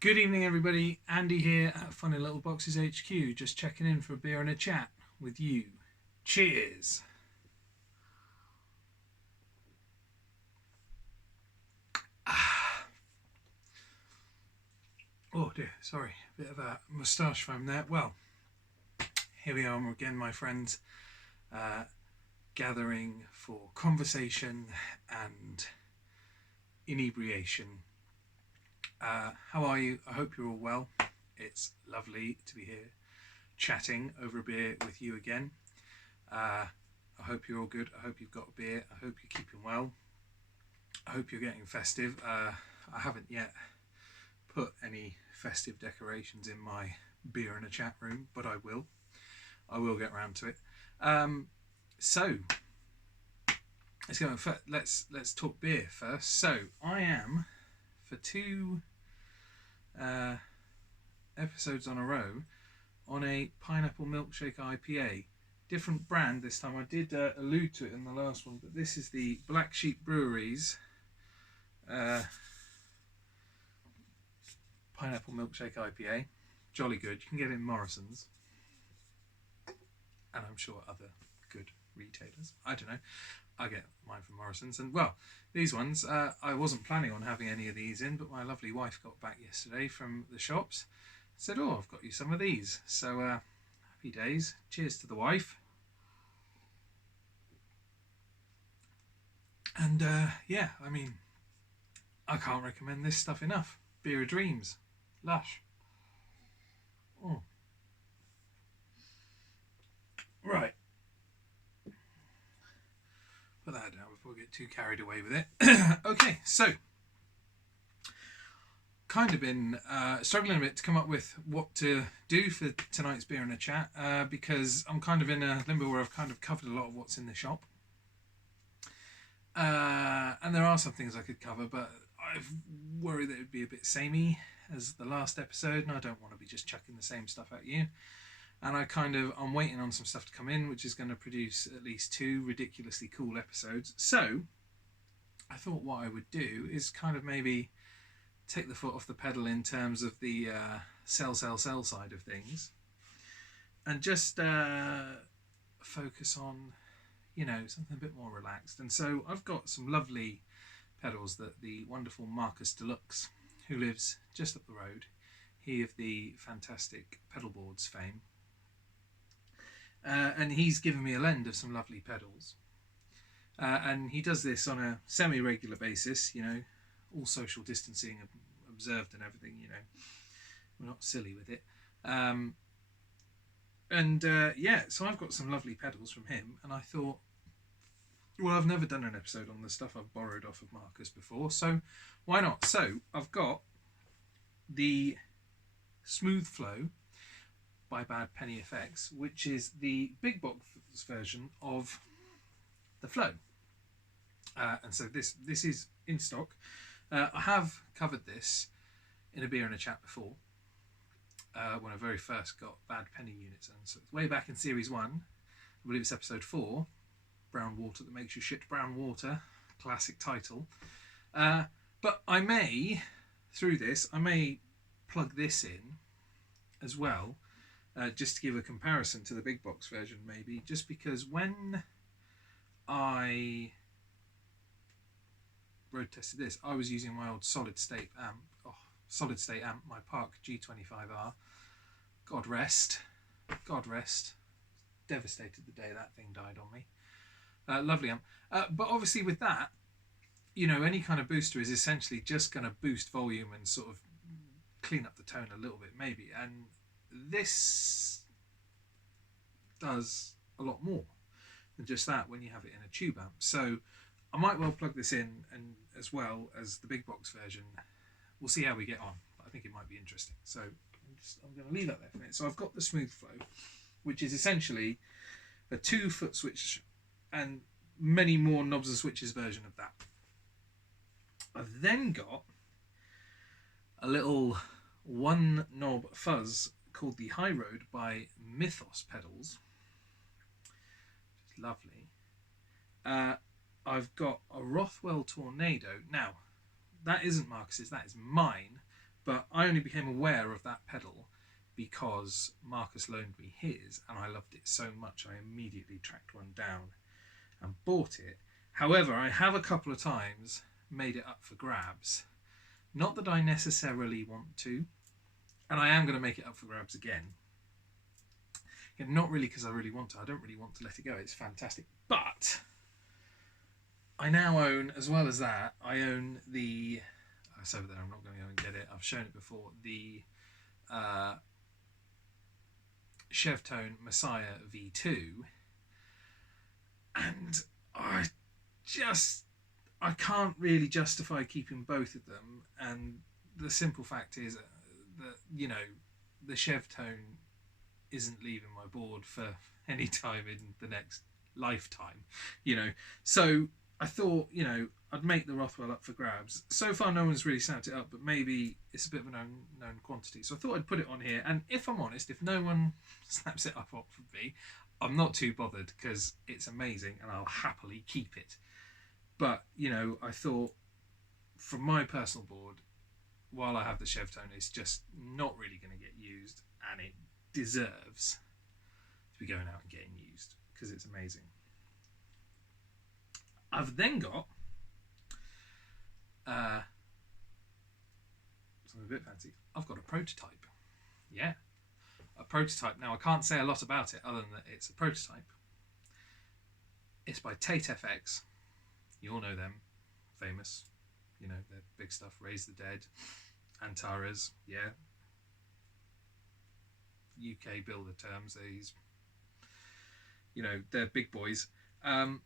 Good evening, everybody. Andy here at Funny Little Boxes HQ, just checking in for a beer and a chat with you. Cheers. Oh dear, sorry, a bit of a moustache foam there. Well, here we are again, my friends, gathering for conversation and inebriation. How are you? I hope you're all well. It's lovely to be here chatting over a beer with you again. I hope you're all good. I hope you've got a beer. I hope you're keeping well. I hope you're getting festive. I haven't yet put any festive decorations in my beer and a chat room, but I will. I will get round to it. So let's go. Let's talk beer first. So I am, for two episodes on a row, on a pineapple milkshake IPA. Different brand this time. I did allude to it in the last one, but this is the Black Sheep Brewery's pineapple milkshake IPA. Jolly good. You can get it in Morrison's, and I'm sure other good retailers. I don't know. I get mine from Morrison's, and well, these ones I wasn't planning on having any of these in, but my lovely wife got back yesterday from the shops, said, "Oh, I've got you some of these." So happy days. Cheers to the wife. And yeah, I mean, I can't recommend this stuff enough. Beer of Dreams. Lush. Oh. Right. Put that down before we get too carried away with it. Okay, so kind of been struggling a bit to come up with what to do for tonight's beer and a chat because I'm kind of in a limbo where I've kind of covered a lot of what's in the shop. And there are some things I could cover, but I've worried that it would be a bit samey as the last episode, and I don't want to be just chucking the same stuff at you. And I'm waiting on some stuff to come in, which is going to produce at least 2 ridiculously cool episodes. So I thought what I would do is kind of maybe take the foot off the pedal in terms of the sell side of things, and just focus on, something a bit more relaxed. And so I've got some lovely pedals that the wonderful Marcus Deluxe, who lives just up the road, he of the fantastic pedal boards fame, and he's given me a lend of some lovely pedals, and he does this on a semi-regular basis, all social distancing observed and everything, we're not silly with it. So I've got some lovely pedals from him, and I thought, well, I've never done an episode on the stuff I've borrowed off of Marcus before, so why not? So I've got the Smooth Flow by Bad Penny Effects, which is the big box version of the Flow, and so this is in stock. I have covered this in a beer and a chat before, when I very first got Bad Penny units, and so it's way back in series 1. I believe it's episode 4, Brown Water That Makes You Shit Brown Water, classic title. But I may, through this, plug this in as well, just to give a comparison to the big box version, maybe, just because when I road tested this, I was using my old solid state amp, my Park G25R. God rest. Devastated the day that thing died on me. Lovely amp. But obviously with that, any kind of booster is essentially just going to boost volume and sort of clean up the tone a little bit, maybe. And this does a lot more than just that when you have it in a tube amp. So I might well plug this in, and as well as the big box version. We'll see how we get on. I think it might be interesting. So I'm going to leave that there for a minute. So I've got the Smooth Flow, which is essentially a 2-foot switch and many more knobs and switches version of that. I've then got a little 1-knob fuzz called the High Road by Mythos Pedals. Which is lovely. I've got a Rothwell Tornado. Now, that isn't Marcus's, that is mine, But I only became aware of that pedal because Marcus loaned me his, and I loved it so much I immediately tracked one down and bought it. However, I have a couple of times made it up for grabs. Not that I necessarily want to, and I am going to make it up for grabs again. Yeah, not really because I really want to. I don't really want to let it go. It's fantastic. But I now own, as well as that, I own the... It's over there. I'm not going to go and get it. I've shown it before. The Chevtone Messiah V2. And I can't really justify keeping both of them. And the simple fact is that, you know, the Chevtone isn't leaving my board for any time in the next lifetime, you know. So I thought, you know, I'd make the Rothwell up for grabs. So far no one's really snapped it up, but maybe it's a bit of a known quantity. So I thought I'd put it on here. And if I'm honest, if no one snaps it up for me, I'm not too bothered because it's amazing and I'll happily keep it. But, you know, I thought from my personal board, while I have the Chevtone, it's just not really going to get used, and it deserves to be going out and getting used because it's amazing. I've then got something a bit fancy. I've got a prototype. Yeah, a prototype. Now I can't say a lot about it other than that it's a prototype. It's by Tate FX. You all know them, famous. You know, their big stuff. Raise the Dead, Antares. Yeah. UK builder terms. These, you know, they're big boys. And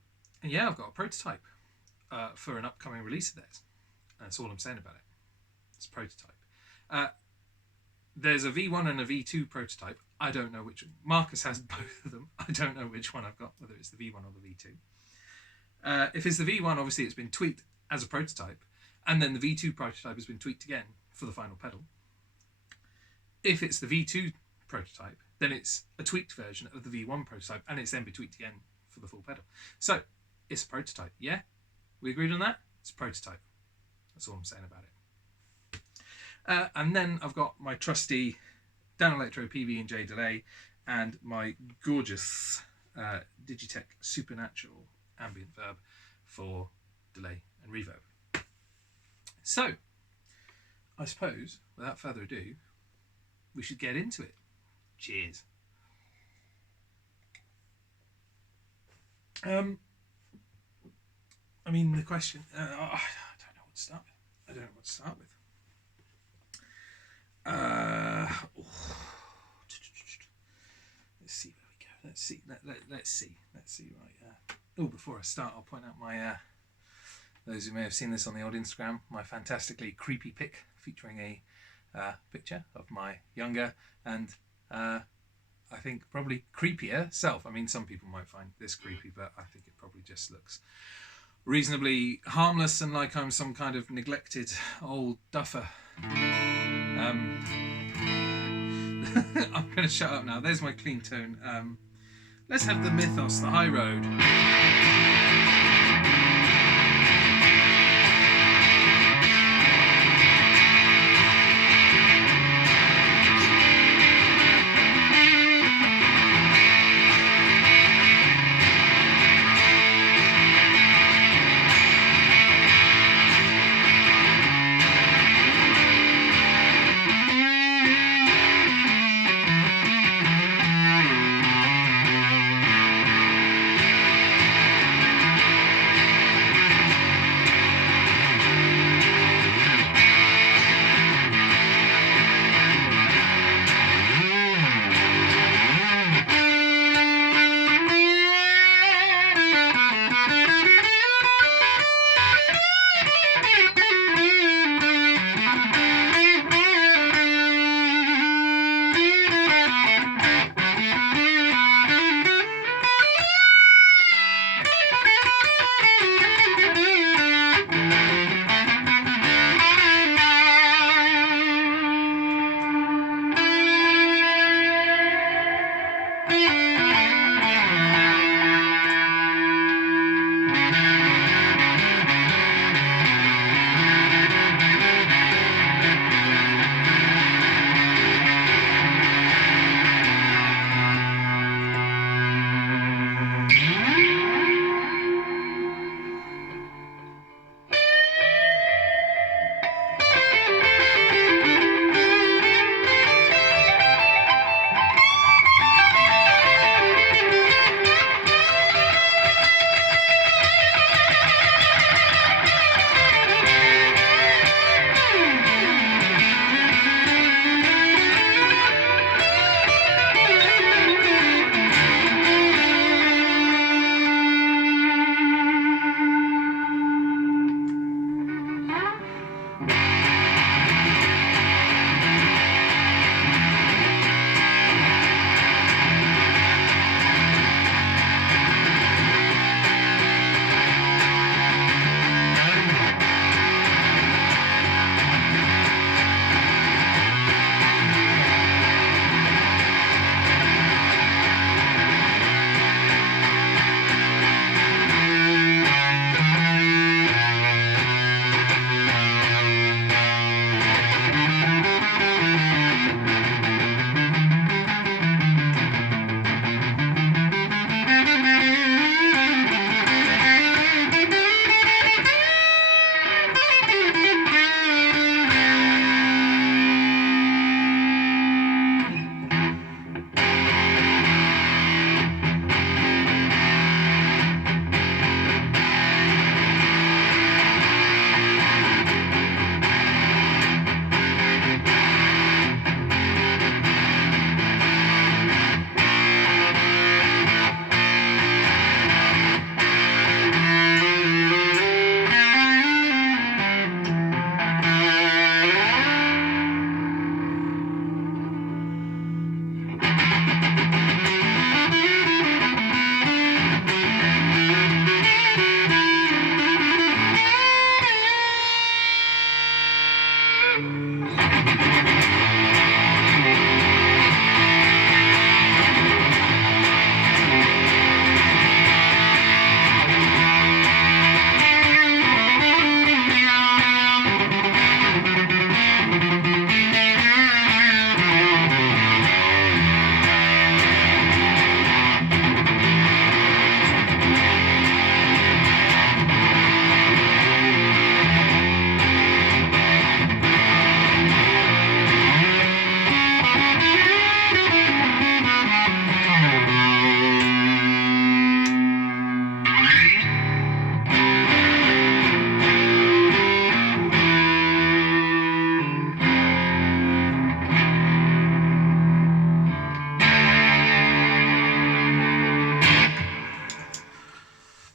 yeah, I've got a prototype for an upcoming release of theirs. And that's all I'm saying about it. It's a prototype. There's a V1 and a V2 prototype. I don't know which. Marcus has both of them. I don't know which one I've got, whether it's the V1 or the V2. If it's the V1, obviously it's been tweaked as a prototype. And then the V2 prototype has been tweaked again for the final pedal. If it's the V2 prototype, then it's a tweaked version of the V1 prototype, and it's then been tweaked again for the full pedal. So it's a prototype. Yeah, we agreed on that. It's a prototype. That's all I'm saying about it. And then I've got my trusty Dan Electro PB&J delay and my gorgeous Digitech Supernatural ambient verb for delay and reverb. So I suppose without further ado, we should get into it. Cheers. I mean, the question, I don't know what to start with. Let's see where we go. Let's see. Right. Oh, before I start, I'll point out my, those who may have seen this on the old Instagram, my fantastically creepy pic featuring a picture of my younger and I think probably creepier self. I mean, some people might find this creepy, but I think it probably just looks reasonably harmless and like I'm some kind of neglected old duffer. I'm going to shut up now. There's my clean tone. Let's have the mythos, the high road.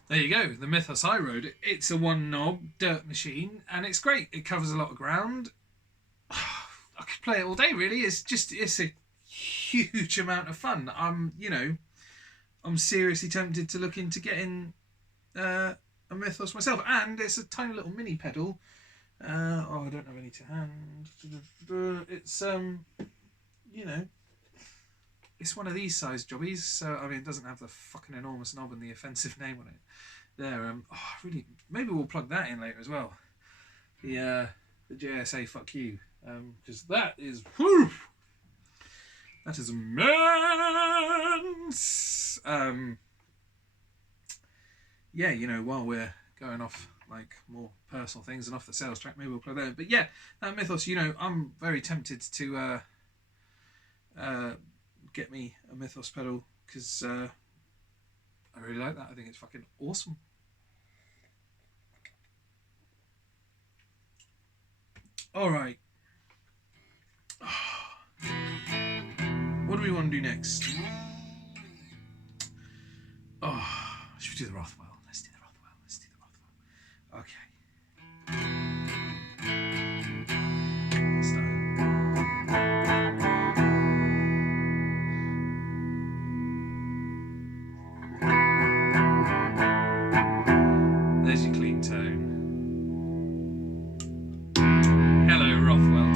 There you go, the Mythos I rode. It's a one knob dirt machine and it's great. It covers a lot of ground. I could play it all day really. It's a huge amount of fun. I'm seriously tempted to look into getting a Mythos myself, and it's a tiny little mini pedal. I don't have any to hand. It's it's one of these size jobbies, so I mean it doesn't have the fucking enormous knob and the offensive name on it. There, really, maybe we'll plug that in later as well. The JSA fuck you, because that is whew, that is immense. Yeah, while we're going off like more personal things and off the sales track, maybe we'll plug that in. But yeah, that Mythos, I'm very tempted to get me a Mythos pedal because I really like that. I think it's fucking awesome. All right. What do we want to do next? Should we do the Rothwell? Let's do the Rothwell. Okay. There's your clean tone. Hello, Rothwell.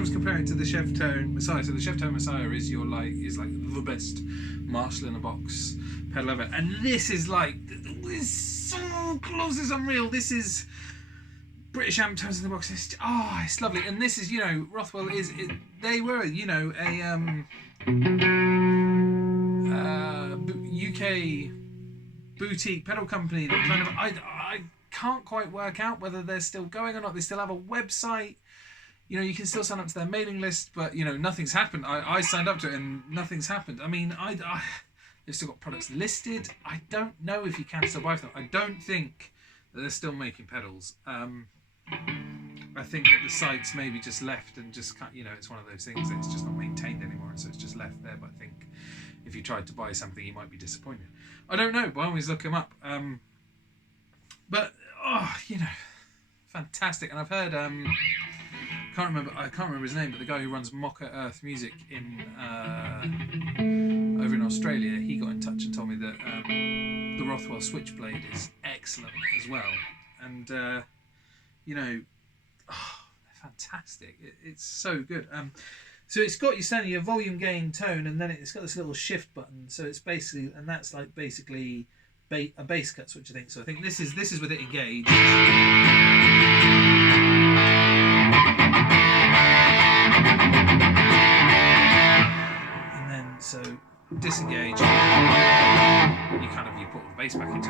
sometimes compare it to the Chef Tone Messiah. So the Chef Tone Messiah is like the best Marshall in a box pedal ever, and this is so close. It's unreal. This is British Amp Tones in the box. It's lovely. And this is, Rothwell they were, UK boutique pedal company that kind of I can't quite work out whether they're still going or not. They still have a website. You can still sign up to their mailing list, but nothing's happened. I signed up to it and nothing's happened. I mean, they've still got products listed. I don't know if you can still buy them. I don't think that they're still making pedals. I think that the site's maybe just left and just it's one of those things that it's just not maintained anymore, and so it's just left there. But I think if you tried to buy something, you might be disappointed. I don't know. By all means, look him up. But fantastic. And I've heard I can't remember his name, but the guy who runs Mocha Earth Music over in Australia, he got in touch and told me that the Rothwell Switchblade is excellent as well, and they're fantastic. It's so good. So it's got your volume, gain, tone, and then it's got this little shift button. So it's basically, and that's basically a bass cut switch, I think. So I think this is with it engaged. And then so disengage. You put the bass back into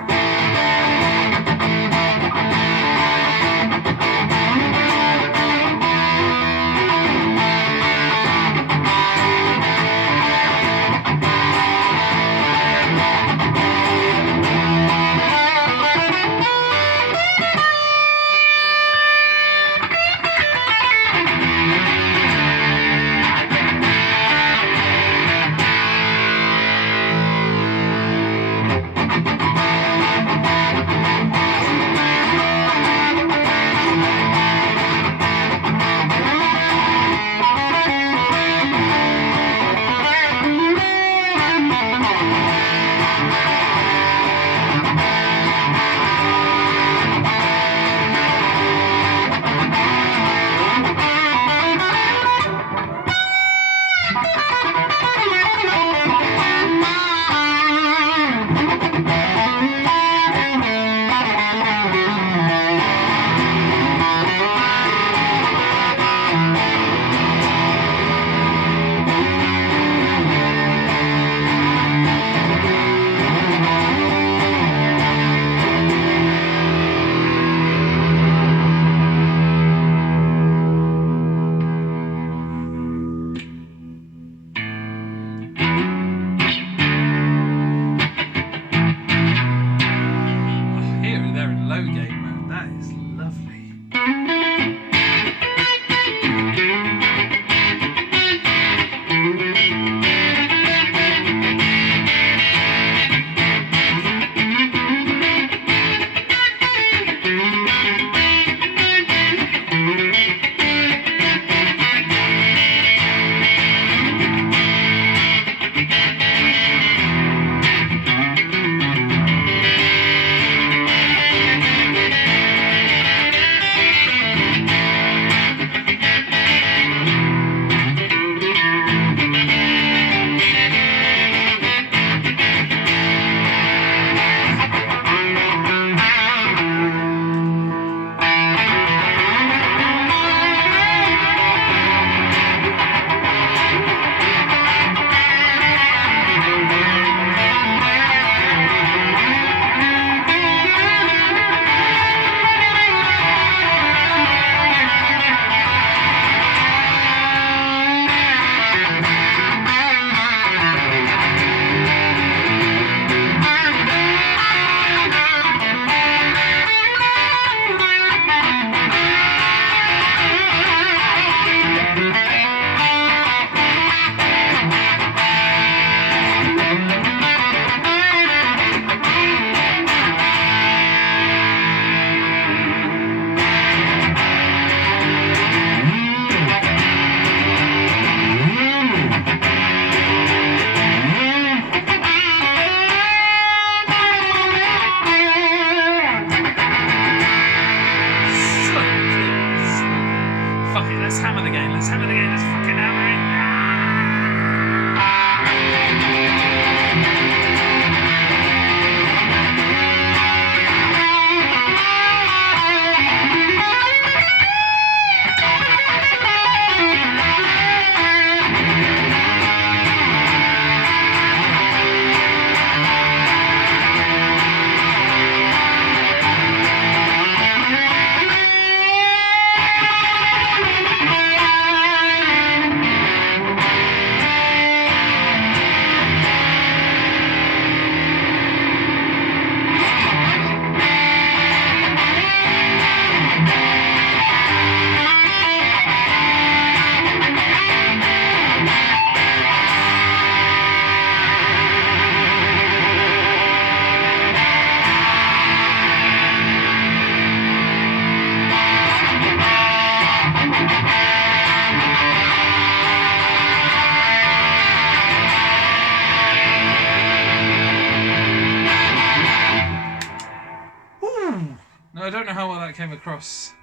don't know how well that came across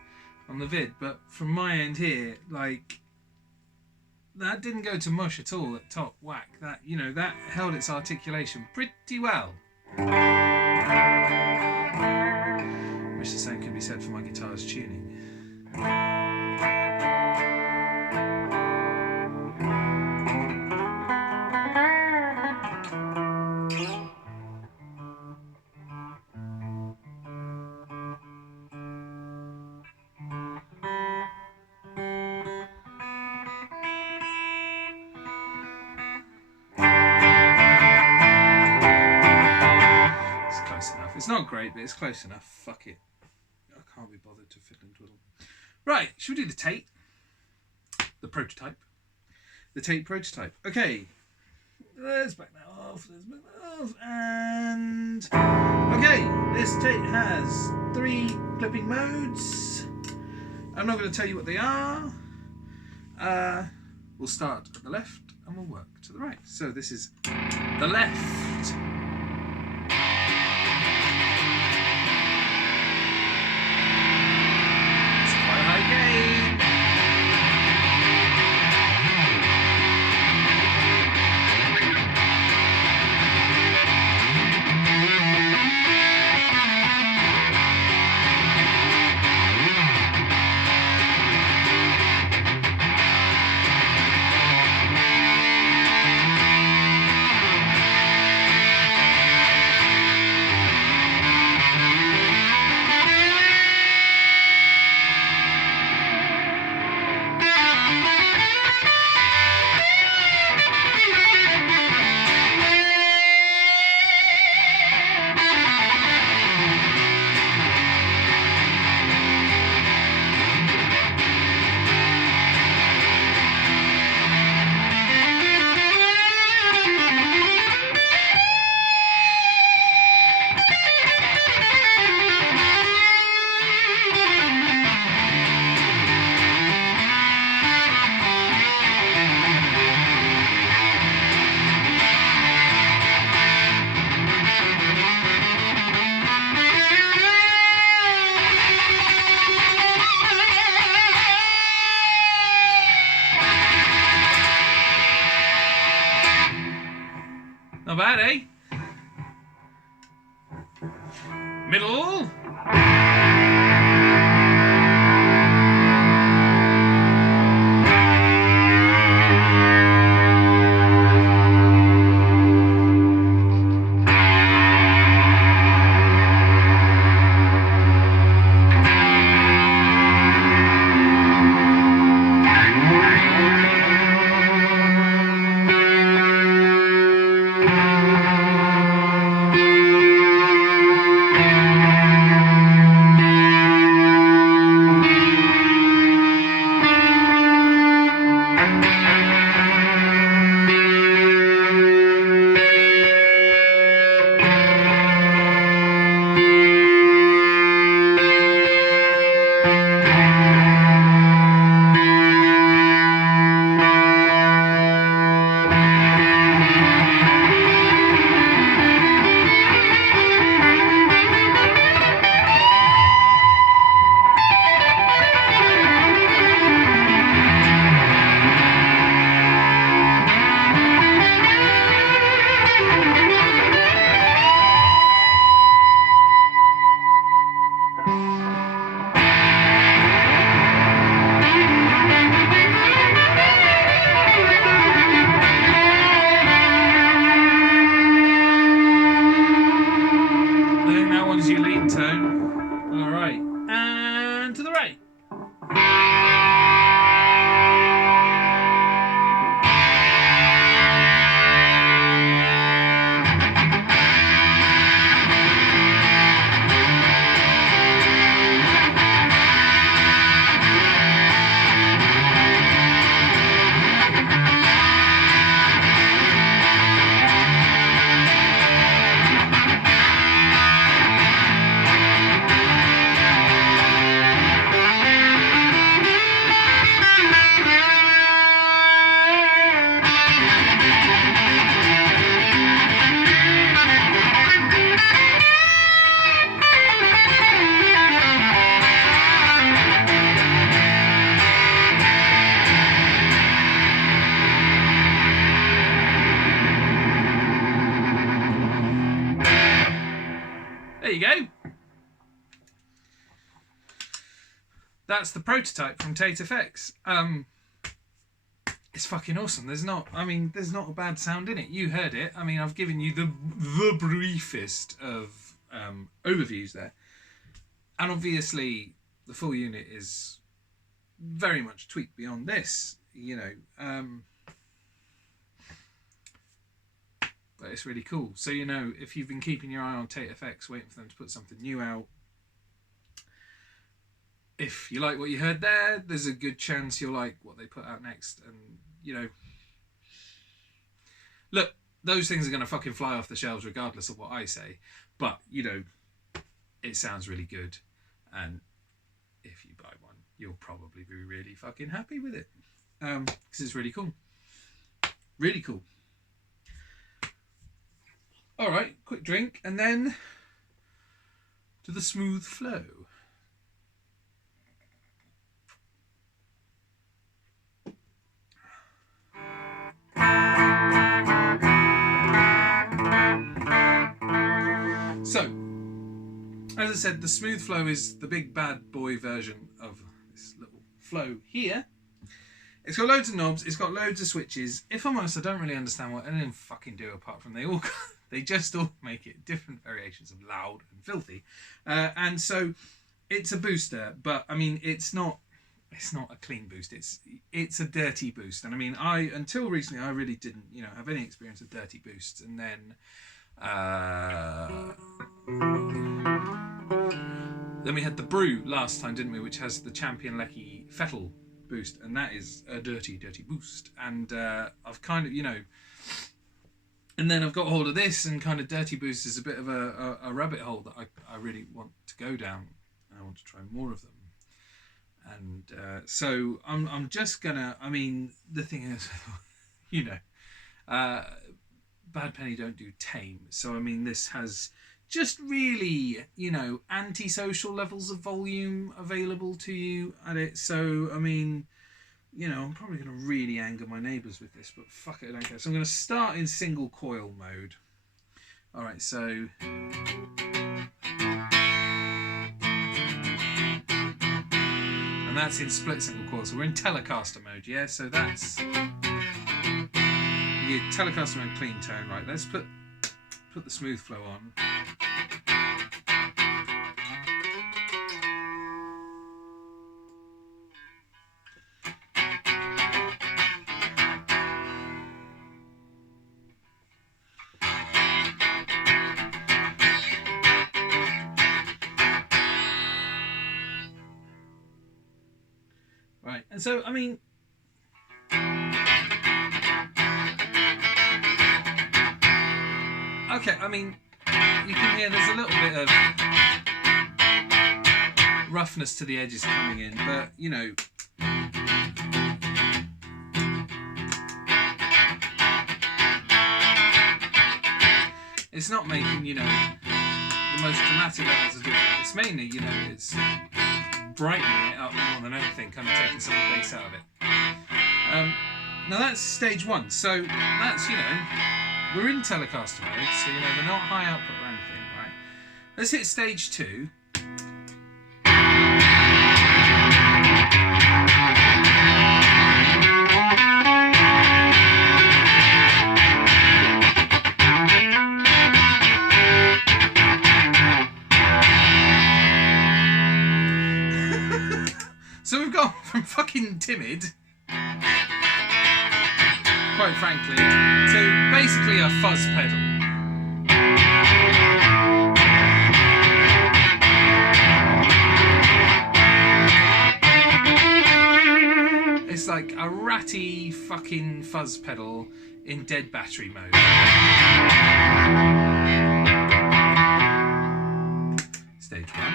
on the vid, but from my end here, like, that didn't go to mush at all at top whack. That, you know, that held its articulation pretty well. Wish the same could be said for my guitar's tuning. It's not great, but it's close enough. Fuck it. I can't be bothered to fiddle and twiddle. Right, should we do the Tate? The prototype. The Tate prototype. Okay. Let's back that off. Let's back that off. And... okay, this Tate has 3 clipping modes. I'm not going to tell you what they are. We'll start at the left and we'll work to the right. So this is the left. Not bad, eh? Middle. There you go. That's the prototype from Tate FX. It's fucking awesome. There's not a bad sound in it. You heard it. I mean, I've given you the briefest of overviews there. And obviously, the full unit is very much tweaked beyond this, you know. But it's really cool. So, you know, if you've been keeping your eye on Tate FX, waiting for them to put something new out, if you like what you heard there, there's a good chance you'll like what they put out next. And, you know, look, those things are going to fucking fly off the shelves regardless of what I say. But, you know, it sounds really good. And if you buy one, you'll probably be really fucking happy with it. Because it's really cool. Really cool. All right, quick drink. And then to the smooth flow. So, as I said, the smooth flow is the big bad boy version of this little flow here. It's got loads of knobs, it's got loads of switches. If I'm honest, I don't really understand what anything fucking do apart from they just all make it different variations of loud and filthy. And so it's a booster, but I mean it's not a clean boost. It's a dirty boost. And I mean until recently I really didn't, you know, have any experience with dirty boosts. And then we had the Brew last time, didn't we, which has the Champion Lecky Fettle boost, and that is a dirty boost. And I've kind of, you know, and then I've got hold of this, and kind of dirty boost is a bit of a rabbit hole that I really want to go down. I want to try more of them. And so I'm just gonna, I mean, the thing is, you know, Bad Penny don't do tame. So, I mean, this has just really, you know, antisocial levels of volume available to you at it. So, I mean, you know, I'm probably going to really anger my neighbours with this, but fuck it, I don't care. So I'm going to start in single coil mode. All right, so... And that's in split single coil. So we're in Telecaster mode, yeah? So that's... Your Telecaster mode clean tone. Right, let's put the smooth flow on. Right, and so, I mean... Okay, I mean, you can hear there's a little bit of roughness to the edges coming in, but, you know... It's not making, you know, the most dramatic levels of difference. It's mainly, you know, it's brightening it up more than anything, kind of taking some of the bass out of it. Now that's stage one, so that's, you know, we're in Telecaster mode, so, you know, we're not high output or anything, right? Let's hit stage two. So we've gone from fucking timid, quite frankly, to basically a fuzz pedal. It's like a ratty fucking fuzz pedal in dead battery mode. Stage one.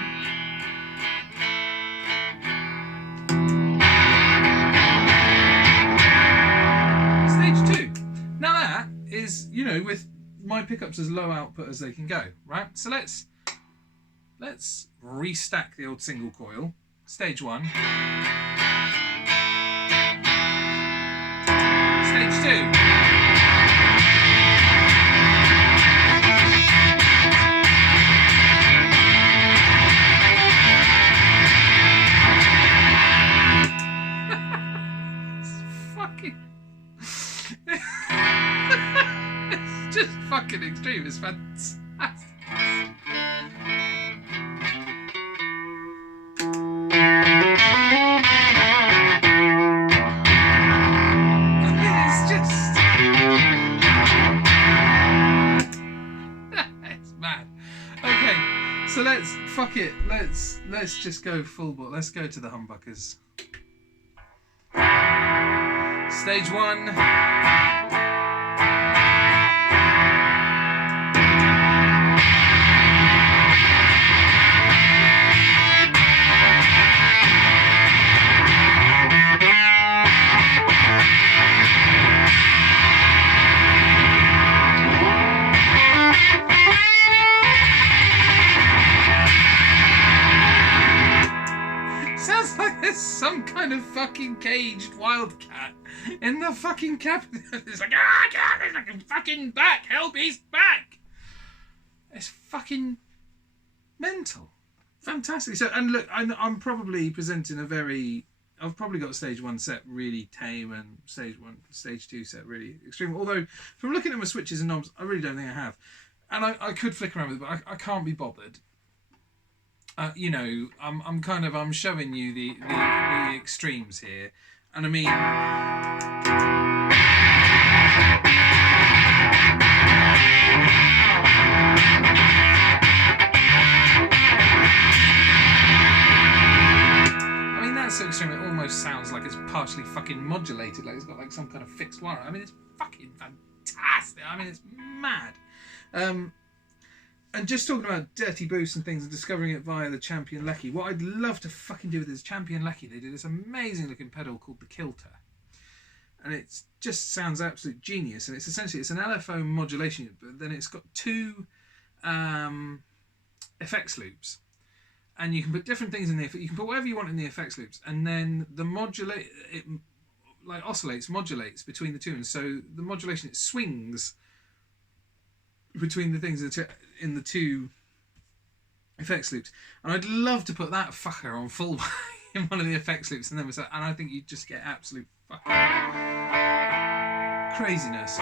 Is, you know, with my pickups as low output as they can go, right? So let's restack the old single coil. Stage one. Stage two. fucking extreme. It's fantastic. It's just... it's mad. Okay, so fuck it. Let's just go full ball. Let's go to the humbuckers. Stage 1. Sounds like there's some kind of fucking caged wildcat in the fucking cabin. It's like, ah, God, it's like fucking back, Hellbeast back. It's fucking mental. Fantastic. So, and look, I'm probably presenting I've probably got stage 1 set really tame and stage 2 set really extreme. Although, from looking at my switches and knobs, I really don't think I have. And I could flick around with it, but I can't be bothered. You know, I'm showing you the extremes here, and I mean, that's so extreme. It almost sounds like it's partially fucking modulated, like it's got like some kind of fixed wire. I mean, it's fucking fantastic. I mean, it's mad. And just talking about dirty boosts and things and discovering it via the Champion Lecky, what I'd love to fucking do with this Champion Lecky, they do this amazing looking pedal called the Kilter. And it just sounds absolute genius. And it's essentially, it's an LFO modulation, but then it's got 2 effects loops. And you can put different things in there. You can put whatever you want in the effects loops. And then the modulate, it like modulates between the 2. And so the modulation, it swings between the things in the 2 effects loops, and I'd love to put that fucker on full in one of the effects loops, and I think you'd just get absolute fucking craziness.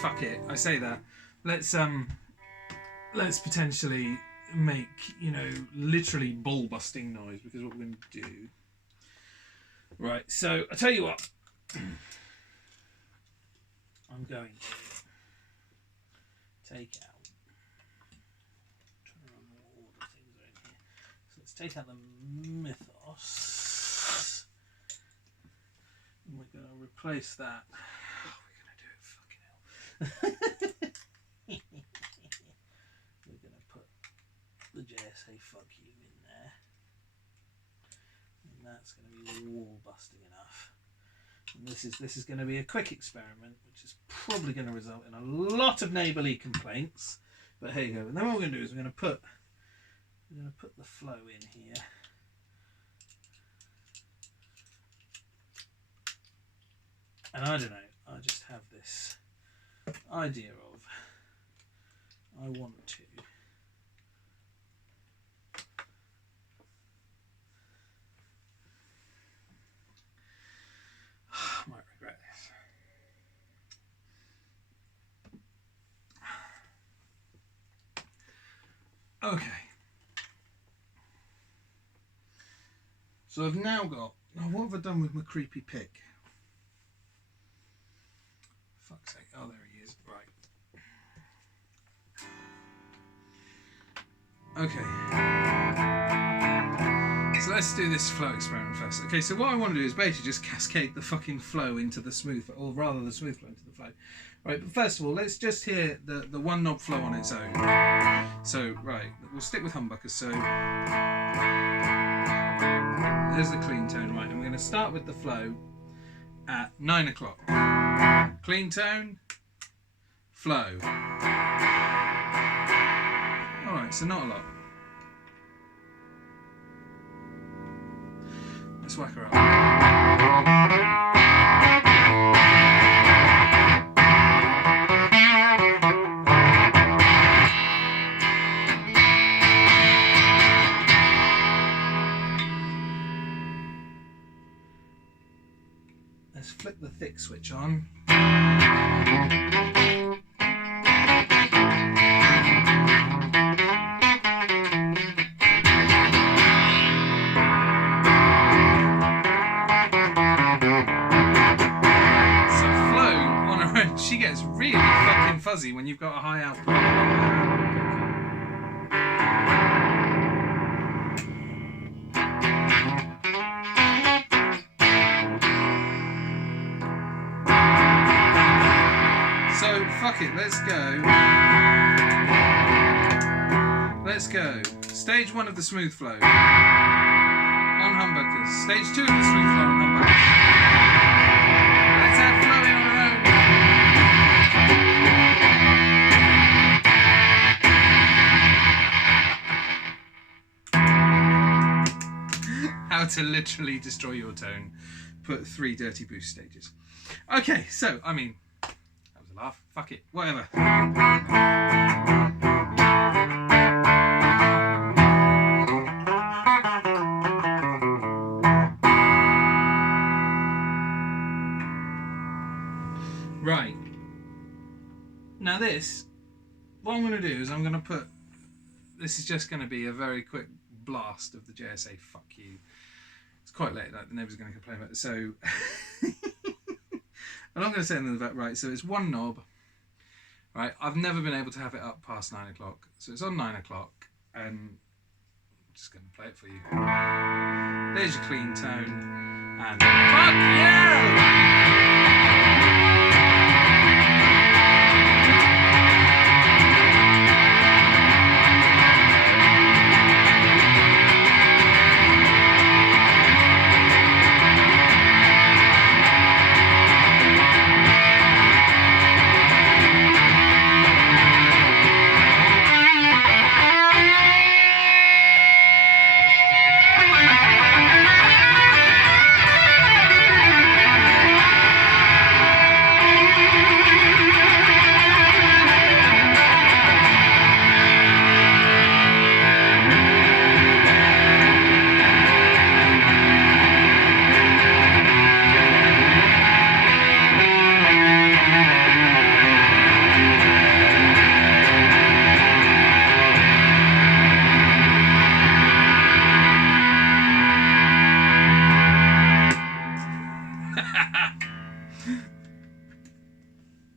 Fuck it, I say that. Let's potentially make, you know, literally ball busting noise, because what we're going to do. Right, so I tell you what. I'm going to take out. I'm trying to remember what all the things are in here. So let's take out the Mythos. And we're going to replace that. We're going to put the JSA fuck you in there, and that's going to be wall busting enough. And this is going to be a quick experiment, which is probably going to result in a lot of neighbourly complaints, but here you go. And then what we're going to do is we're going to put the flow in here. And I don't know, I just have this idea of I want to I might regret this. Okay, so I've now got, what have I done with my creepy pick? Fuck's sake, oh there he is, right. Okay. So let's do this flow experiment first. Okay, so what I want to do is basically just cascade the fucking flow into the smooth, or rather the smooth flow into the flow. Right, but first of all, let's just hear the one knob flow on its own. So, right, we'll stick with humbuckers. So, there's the clean tone. Right, and we're going to start with the flow at 9 o'clock. Clean tone, flow. Alright, so not a lot. Let's whack her up. Let's flip the thick switch on. She gets really fucking fuzzy when you've got a high output. So fuck it, let's go. Let's go. Stage 1 of the smooth flow on humbuckers. Stage 2 of the smooth flow on humbuckers. Let's add flow in on our own. How to literally destroy your tone. Put 3 dirty boost stages. Okay, so, I mean, that was a laugh. Fuck it. Whatever. Right. Now this, what I'm going to do is I'm going to put, this is just going to be a very quick blast of the JSA fuck you. It's quite late, like the neighbours are going to complain about it. So, I'm not going to say anything about, right, so it's one knob, right, I've never been able to have it up past 9 o'clock. So it's on 9 o'clock, and I'm just going to play it for you. There's your clean tone, and fuck you!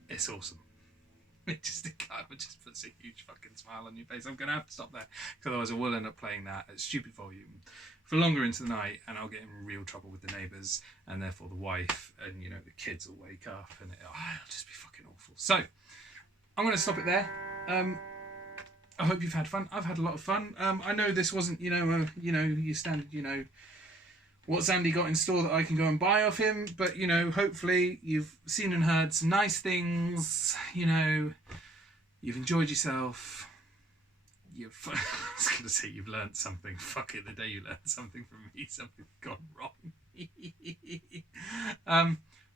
It's awesome. It just puts a huge fucking smile on your face. I'm going to have to stop there, because otherwise I will end up playing that at stupid volume for longer into the night, and I'll get in real trouble with the neighbours, and therefore the wife, and you know, the kids will wake up, and it'll just be fucking awful. So I'm going to stop it there. I hope you've had fun. I've had a lot of fun. I know this wasn't, your standard, what's Andy got in store that I can go and buy off him, but, hopefully you've seen and heard some nice things, you've enjoyed yourself. I was going to say you've learnt something. Fuck it, the day you learned something from me, something's gone wrong.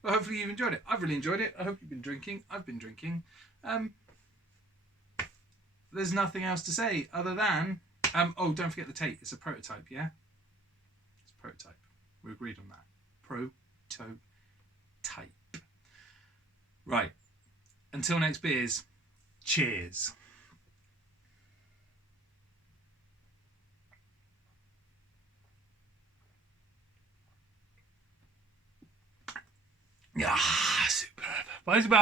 But hopefully you've enjoyed it. I've really enjoyed it. I hope you've been drinking. I've been drinking. There's nothing else to say other than, oh, don't forget the tape. It's a prototype, yeah? It's a prototype. We agreed on that. Prototype. Right. Until next beers, cheers. Yeah, superb. Bye, bye.